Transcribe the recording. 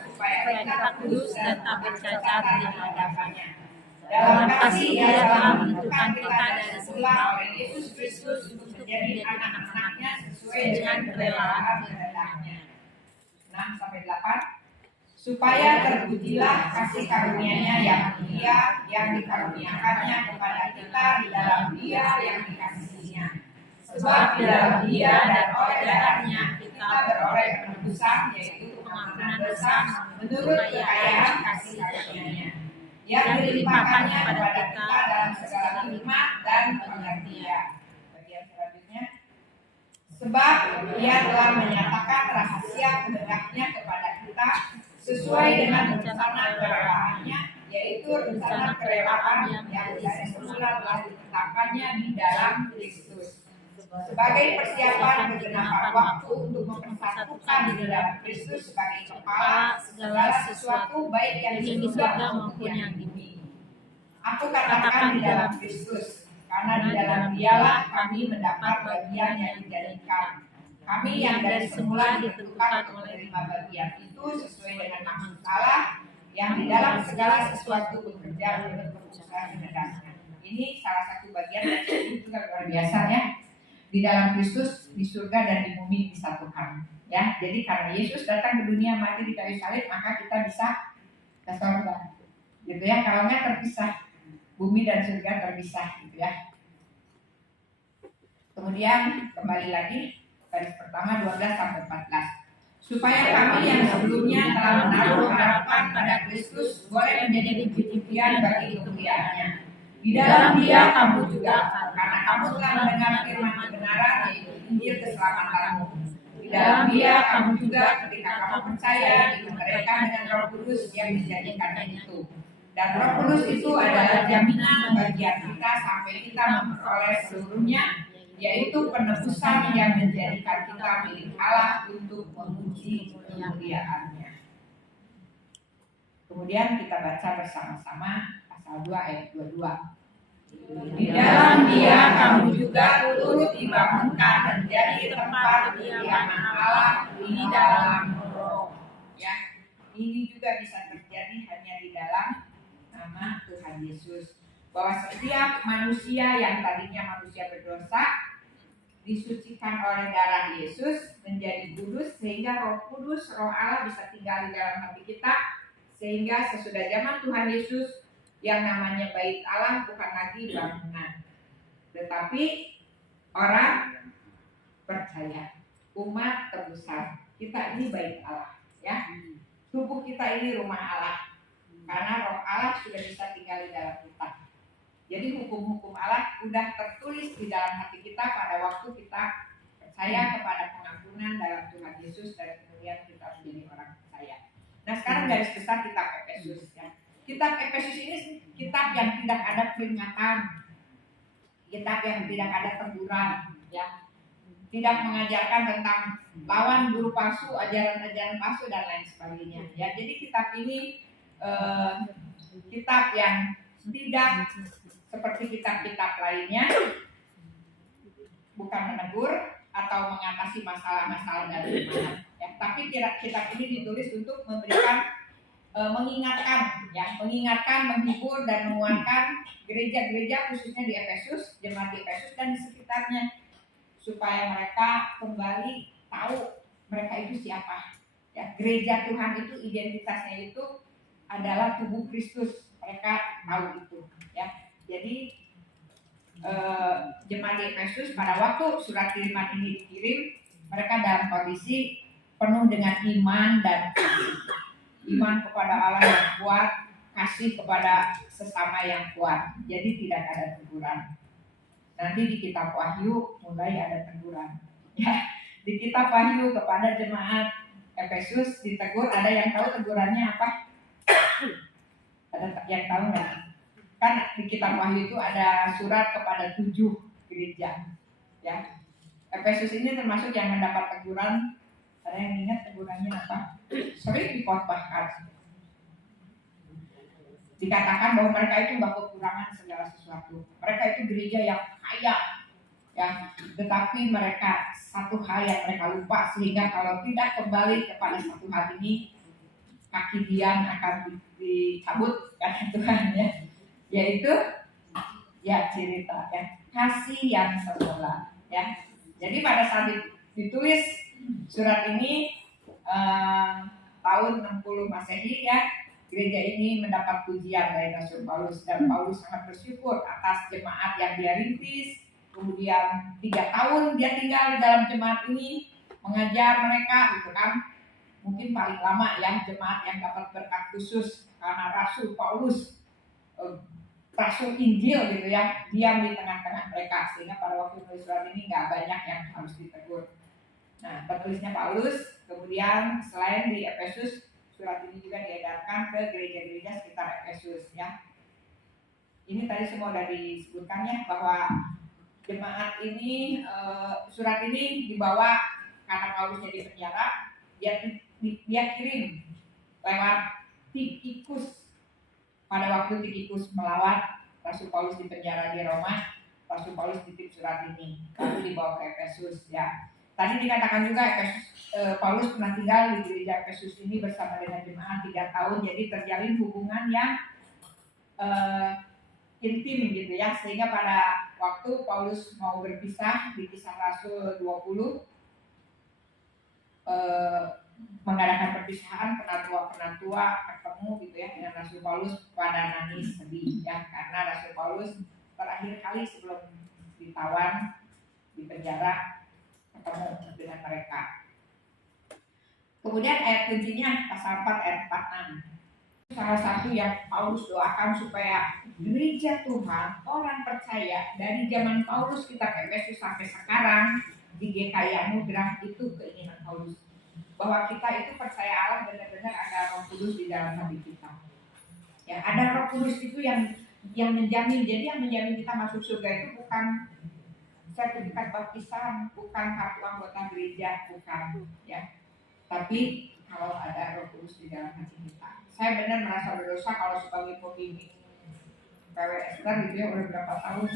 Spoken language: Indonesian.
supaya kita kudus dan tak bercacat di hadapannya. Dalam kasih Ia telah menentukan kita dari semula oleh Yesus Kristus untuk menjadi anak-anaknya sesuai dengan kerelaan kehendaknya. 6-8. Supaya terpujilah kasih karunia-Nya yang mulia yang dikaruniakannya kepada kita di dalam Dia yang dikasihinya. Sebab di dalam Dia dan oleh darah-Nya kita beroleh penebusan, yaitu pengampunan dosa menurut kekayaan kasih karunia-Nya yang dilimpahkannya kepada kita dalam segala hikmat dan pengertian. Bagian selanjutnya. Sebab Ia telah menyatakan rahasia kehendak-Nya kepada kita sesuai dengan rencana kerelaannya, yaitu rencana kerelaan yang dari semula telah ditetapkannya di dalam Kristus sebagai persiapan kegenapan waktu untuk mempersatukan di dalam Kristus sebagai kepala segala sesuatu baik yang di surga maupun yang di bumi. Aku katakan di dalam Kristus, karena di dalam Dialah kami mendapat bagian yang dijadikan. Kami yang dari semula ditentukan oleh 5 bagian itu sesuai dengan maksud Allah yang di dalam segala sesuatu bekerja untuk keputusan kehendaknya. Ini salah satu bagian dari itu juga luar biasa ya. Di dalam Kristus di surga dan di bumi disatukan. Ya, jadi karena Yesus datang ke dunia mati di kayu salib, maka kita bisa ke surga. Gitu ya, kalau nggak terpisah, bumi dan surga terpisah gitu ya. Kemudian kembali lagi garis pertama 12-14. Supaya kami yang sebelumnya telah menaruh harapan pada Kristus boleh menjadi puji-pujian bagi kemuliaannya. Di dalam Dia kamu juga, karena kamu telah mendengar firman kebenaran, yaitu Injil keselamatanmu. Di dalam Dia kamu juga ketika kamu percaya dimeteraikan dengan Roh Kudus yang dijadikannya itu. Dan Roh Kudus itu adalah jaminan bagian kita sampai kita memperoleh seluruhnya, yaitu penebusan yang menjadikan kita milik Allah untuk memuji kemuliaan-Nya. Kemudian kita baca bersama-sama pasal 2 ayat 22. Di dalam Dia kamu juga turut dibangunkan dan jadi tempat kediaman Allah di dalam Roh. Ya, ini juga bisa terjadi hanya di dalam nama Tuhan Yesus. Bahwa setiap manusia yang tadinya manusia berdosa disucikan oleh darah Yesus menjadi kudus, sehingga Roh Kudus, Roh Allah bisa tinggal di dalam hati kita, sehingga sesudah zaman Tuhan Yesus yang namanya bait Allah bukan lagi bangunan, tetapi orang percaya, umat tebusan. Kita ini bait Allah, ya. Tubuh kita ini rumah Allah, karena Roh Allah sudah bisa tinggal di dalam kita. Jadi hukum-hukum Allah sudah tertulis di dalam hati kita pada waktu kita percaya kepada pengampunan dalam Tuhan Yesus dan kemudian kita menjadi orang percaya. Nah sekarang garis besar kitab Efesus ya. Kitab Efesus ini kitab yang tidak ada peringatan, kitab yang tidak ada teguran, ya. Tidak mengajarkan tentang lawan guru palsu, ajaran-ajaran palsu dan lain sebagainya. Ya, jadi kitab ini kitab yang tidak seperti kitab-kitab lainnya, bukan menegur atau mengatasi masalah-masalah dari iman. Ya, tapi kitab ini ditulis untuk memberikan, mengingatkan, ya, mengingatkan, menghibur dan menguatkan gereja-gereja khususnya di Efesus, jemaat di Efesus dan di sekitarnya, supaya mereka kembali tahu mereka itu siapa. Ya, gereja Tuhan itu identitasnya itu adalah tubuh Kristus. Mereka tahu itu, ya. Jadi jemaat di Efesus pada waktu surat kiriman ini dikirim, mereka dalam kondisi penuh dengan iman dan kasih. Iman kepada Allah yang kuat, kasih kepada sesama yang kuat. Jadi tidak ada teguran. Nanti di kitab Wahyu mulai ada teguran. Ya, di kitab Wahyu kepada jemaat Efesus ditegur, ada yang tahu tegurannya apa? Ada yang tahu nggak? Kan di kitab Wahyu itu ada surat kepada 7 gereja. Ya, Efesus ini termasuk yang mendapat teguran. Ada yang ingat tegurannya apa? Sering dikotbahkan. Dikatakan bahwa mereka itu nggak kekurangan segala sesuatu. Mereka itu gereja yang kaya, ya. Tetapi mereka satu hal yang mereka lupa, sehingga kalau tidak kembali kepada satu hal ini, kaki Dian akan dicabut karena Tuhan ya, yaitu ya cerita ya kasih yang semula ya. Jadi pada saat ditulis surat ini tahun 60 Masehi ya, gereja ini mendapat pujian dari Rasul Paulus, dan Paulus sangat bersyukur atas jemaat yang dia rintis. Kemudian 3 tahun dia tinggal di dalam jemaat ini, mengajar mereka gitu kan. Mungkin paling lama ya jemaat yang dapat berkat khusus karena Rasul Paulus, Rasul Injil gitu ya, diam di tengah-tengah mereka, sehingga pada waktu menulis surat ini nggak banyak yang harus ditegur. Nah, penulisnya Paulus. Kemudian selain di Efesus, surat ini juga diedarkan ke gereja-gereja sekitar Efesus ya. Ini tadi semua sudah disebutkan ya, bahwa jemaat ini, surat ini dibawa karena Paulusnya di penjara, dia kirim lewat Tikhikus. Pada waktu Tikhikus melawan Rasul Paulus di penjara di Roma, Rasul Paulus titip surat ini lalu dibawa ke Efesus ya. Tadi dikatakan juga Paulus pernah tinggal di gereja Efesus ini bersama dengan jemaat 3 tahun, jadi terjalin hubungan yang intim gitu ya, sehingga pada waktu Paulus mau berpisah di Kisah Rasul 20 mengadakan perpisahan, penatua ketemu gitu ya dengan Rasul Paulus, pada nangis sedih ya, karena Rasul Paulus terakhir kali sebelum ditawan di penjara ketemu dengan mereka. Kemudian ayat kuncinya pasal 4 ayat 46. Salah satu yang Paulus doakan supaya gereja Tuhan, orang percaya dari zaman Paulus kitab Efesus sampai sekarang di GKI Anugerah, itu keinginan Paulus, bahwa kita itu percaya Allah benar-benar ada Roh Kudus di dalam hati kita. Ya, ada Roh Kudus itu yang menjamin. Jadi yang menjamin kita masuk surga itu bukan sertifikat baptisan, bukan kartu anggota gereja, bukan ya. Tapi kalau ada Roh Kudus di dalam hati kita. Saya benar merasa berdosa kalau sebagai pembimbing PWS gitu ya, udah berapa tahun